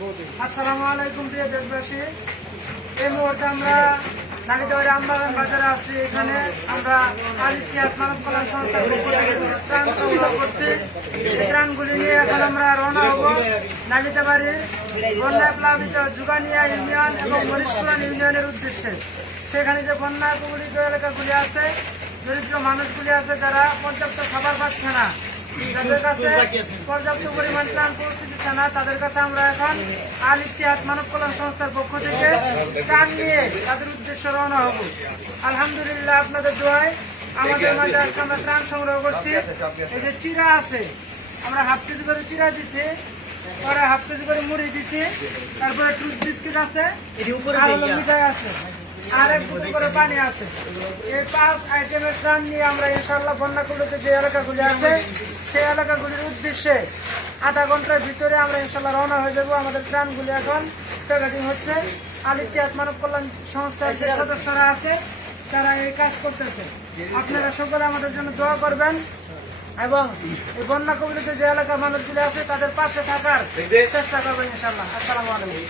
আসসালামু আলাইকুম প্রিয় দেশবাসী। এই মুহূর্তে আমরা নাগিরদহ আমবাগান বাজারে আছি। এখানে আমরা আল ইত্তেহাদ মানব কল্যাণ সংস্থার পক্ষ থেকে ত্রাণ সংগ্রহ করছি। এই ত্রাণগুলি নিয়ে এখন আমরা রওনা হব নালিতাবাড়ি বন্যায় প্লাবিত জুগানিয়া ইউনিয়ন এবং মরিচপুরান ইউনিয়নের উদ্দেশ্যে। সেখানে যে বন্যা কবলিত এলাকাগুলি আছে, দরিদ্র মানুষগুলি আছে যারা পর্যাপ্ত খাবার পাচ্ছে না, যাদের কাছে পর্যাপ্ত পরিমাণ ত্রাণ পৌঁছে দিচ্ছে না, তাদের কাছে আমরা এখন আল ইত্তেহাদ মানব কল্যাণ সংস্থার পক্ষ থেকে ত্রাণ নিয়ে তাদের উদ্দেশ্যে রওনা হব। আলহামদুলিল্লাহ, আপনাদের দোয়ায় আমাদের মাঝে আজকে আমরা ত্রাণ সংগ্রহ করছি। এই যে চিরা আছে, আমরা হাফ কেজি করে চিরা দিছি, পরে হাফ কেজি করে মুড়ি দিছি, তারপরে টুস বিস্কিট আছে, আর হলো মিঠাই আছে, আর এক বোতল করে পানি আছে। এই 5 আইটেমের ত্রাণ নিয়ে আমরা ইনশাআল্লাহ বন্যাকবলিত যে এলাকাগুলি আছে সেই এলাকাগুলির উদ্দেশ্যে আধা ঘন্টার ভিতরে আমরা ইনশাআল্লাহ রওনা হয়ে যাব। আমাদের ত্রাণগুলি এখন প্যাকেটিং হচ্ছে। আল ইত্তেহাদ মানব কল্যাণ সংস্থার যে সদস্যরা আছে তারা এই কাজ করতেছে। আপনারা সকলে আমাদের জন্য দোয়া করবেন এবং এই বন্যা কবলিত যে এলাকার মানুষগুলি আছে তাদের পাশে থাকার চেষ্টা করবেন ইনশাআল্লাহ। আসসালামু আলাইকুম।